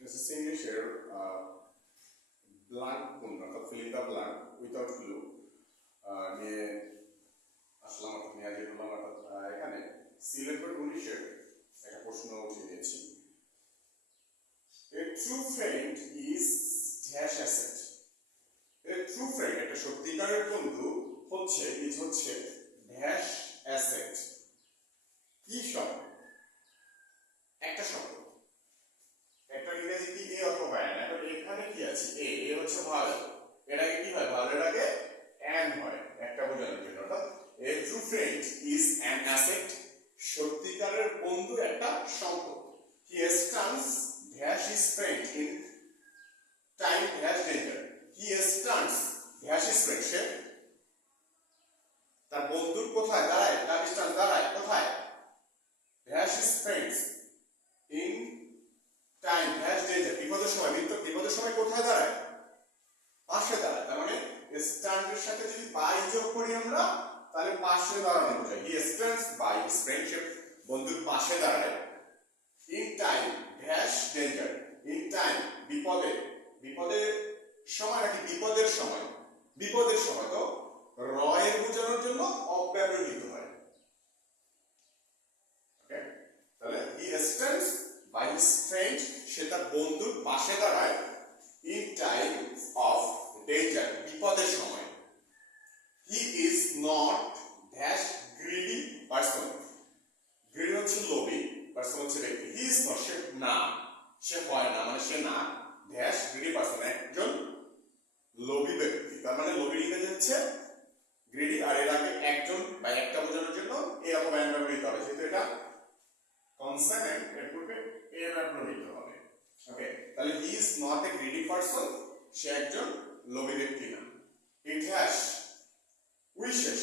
This English here, blank কোনটা filling the blank without clue নিয়ে আসলাম অর্থাৎ নিয়ে হাজির হলাম অর্থাৎ এখানে সিলেক্টেড 19-এর একটা প্রশ্ন উঠিয়ে দিয়েছি। A true friend is dash asset. A true friend একটা সত্যিকারের বন্ধু হচ্ছে ড্যাশ অ্যাসেট। কি শব্দ? একটা শব্দ, একটা ইংরেজি কি এ অথবা অ্যান। এখন এখানে কি আছে? এ হচ্ছে ভালো, এর আগে কি হয়? ভালোর আগে অ্যান হয় একটা বোঝানোর জন্য। অর্থাৎ a true friend is an asset, সত্যিকারের বন্ধু একটা সম্পদ। He stands dash his friend in time dash danger. He stands dash his friend, সে তার বন্ধুর কোথায় দাঁড়ায়? তার স্ট্যান্ড দাঁড়ায় কোথায়? dash his friends in time dash danger, বিপদের সময়। বিপদের সময় কোথায় দাঁড়ায়? পাশে দাঁড়ায়। তার মানে স্ট্যান্ডের সাথে যদি বাই যোগ করি আমরা, তাহলে পাশে দাঁড়ানো বোঝায়। He stands by his friend, সে বন্ধুর পাশে দাঁড়ায়। in time dash danger, in time বিপদের সময় নাকি বিপদের সময়? বিপদের সময় তো রয়ের বোঝানোর জন্য অব্যবহৃত হয়। ওকে, তাহলে he stands by his friend, সে তার বন্ধুর পাশে দাঁড়ায় in time of danger, বিপদের সময়। He is not dash greedy person, greedy হচ্ছে লোভী, person হচ্ছে ব্যক্তি। He is not, সে না, সে হয় না, মানে সে না dash greedy person, একজন লোভী ব্যক্তি। তার মানে লোভী ইংরেজি হচ্ছে গ্রিডি, আর এর আগে একজন বা একটা বোঝানোর জন্য এ অথবা অ্যান ব্যবহৃত হবে। যেহেতু এটা কনসোনেন্ট, এর পূর্বে এ ব্যবহৃত হবে। ওকে, তাহলে he is not a greedy person, সে একজন লোভী ব্যক্তি না। It has wishes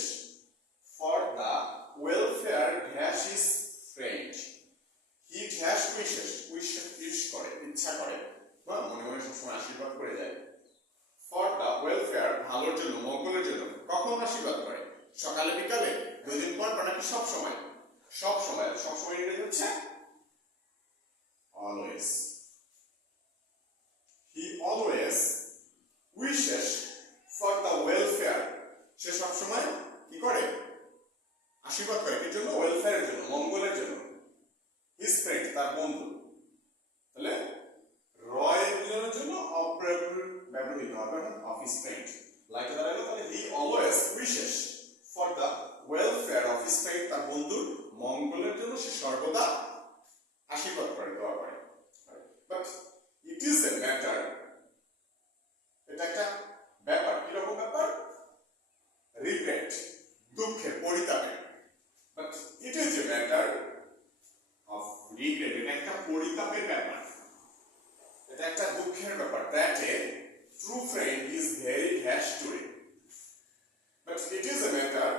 for the welfare dash his friend. He has wishes, wish করে, ইচ্ছা করে বা মনে মনে সবসময় আশীর্বাদ করে যায়। ফর দ্য ওয়েলফেয়ার, ভালোর জন্য, মঙ্গলের জন্য। কখন আশীর্বাদ করে? সকালে বিকালে, দুদিন পর পর, নাকি সব সময়? সব সময়। সব সময় ইংরেজি হচ্ছে always. He always wishes for the welfare, সে সব সময় কি করে? আশীর্বাদ করে কি জন্য? ওয়েলফেয়ারের জন্য, মঙ্গলের জন্য। হিজ ফ্রেন্ড, তার বন্ধু। তাহলে রয় বোঝানোর জন্য ব্যবহৃত হবে অফ হিজ ফ্রেন্ড। লাইক দাঁড়ালো, তাহলে he always wishes for the welfare of his friend, তার বন্ধুর মঙ্গলের জন্য সে সর্বদা আশীর্বাদ করে, দোয়া করে। But it is a matter, এটা একটা ব্যাপার। কিরকম ব্যাপার? রিগ্রেট, দুঃখের, পরিতাপের। But it is a matter of regret, এটা একটা পরিতাপের ব্যাপার, এটা একটা দুঃখের ব্যাপার। That a true friend is very harsh today. But it is a matter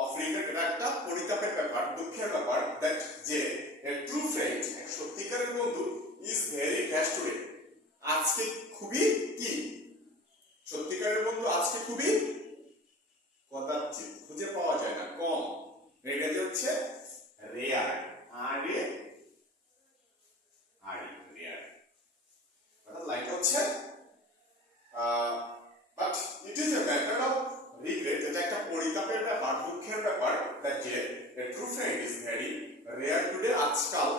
of regret, এটা একটা পরিতাপের ব্যাপার, দুঃখের ব্যাপার। দ্যাট যে এ ট্রু ফ্রেন্ড, এক সত্যিকারের বন্ধু, ইজ ভেরি হ্যাশ টুডে, আজকে খুবই কি? সত্যিকারের বন্ধু আজকে খুবই কদাচিৎ, খুঁজে পাওয়া যায় না, কম। ইংরেজি হচ্ছে রেয়ার, আর এ আর রেয়ার। অর্থাৎ লাইনটা হচ্ছে but it is a matter of regret, এটা একটা পরিতাপের ব্যাপার, দুঃখের ব্যাপার। দ্যাট যে এ true friend is very rare today, আজকাল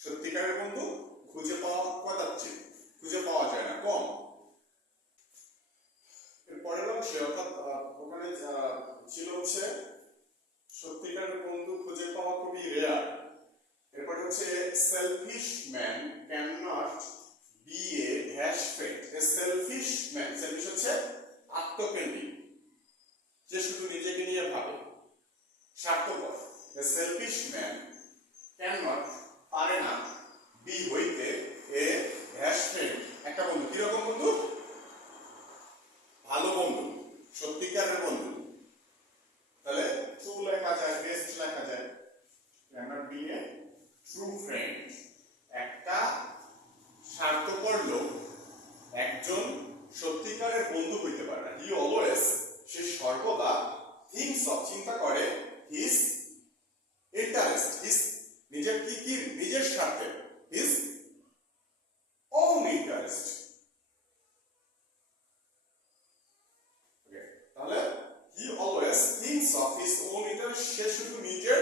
সত্যিকারের বন্ধু খুঁজে পাওয়া কদাচিৎ, খুঁজে পাওয়া যায় না, কম। এরপরের অংশে অর্থাৎ ওখানে ছিল হচ্ছে সত্যিকারের বন্ধু খুঁজে পাওয়া খুবই রেয়ার। এরপরে হচ্ছে selfish man can not be a hash friend. A selfish man, selfish হচ্ছে আত্মকেন্দ্রিক, যে শুধু নিজেকে নিয়ে ভাবে, স্বার্থপর। A selfish man can not, পারে না, বি হইতে, এ হ্যাশ ফ্রেন্ড, একটা বন্ধু। কিরকম বন্ধু? ভালো বন্ধু, সত্যিকারের বন্ধু। তাহলে ট্রু লেখা যায়, বেস্ট লেখা যায়। Can not be a true friend, একটা স্বার্থপর লোক একজন সত্যিকারের বন্ধু হইতে পারে না। হি অলওয়েজ, সে সর্বদা, থিংস অফ, চিন্তা করে, হিজ ইন্টারেস্ট, হিজ নিজের কি, নিজের স্বার্থে, হিজ ইন্টারেস্ট। তাহলে he always thinks of his own interest, সে শুধু নিজের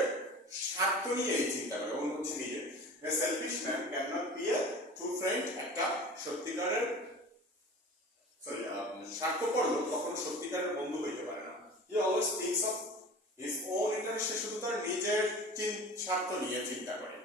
স্বার্থ নিয়েই চিন্তা করে, ওন হচ্ছে নিজের। A selfish man cannot be a true friend, একটা সত্যিকারের স্বার্থপর লোক কখনো সত্যিকারের বন্ধু হইতে পারে না। He always thinks of his own interest, সে শুধু তার নিজের স্বার্থ নিয়ে চিন্তা করে।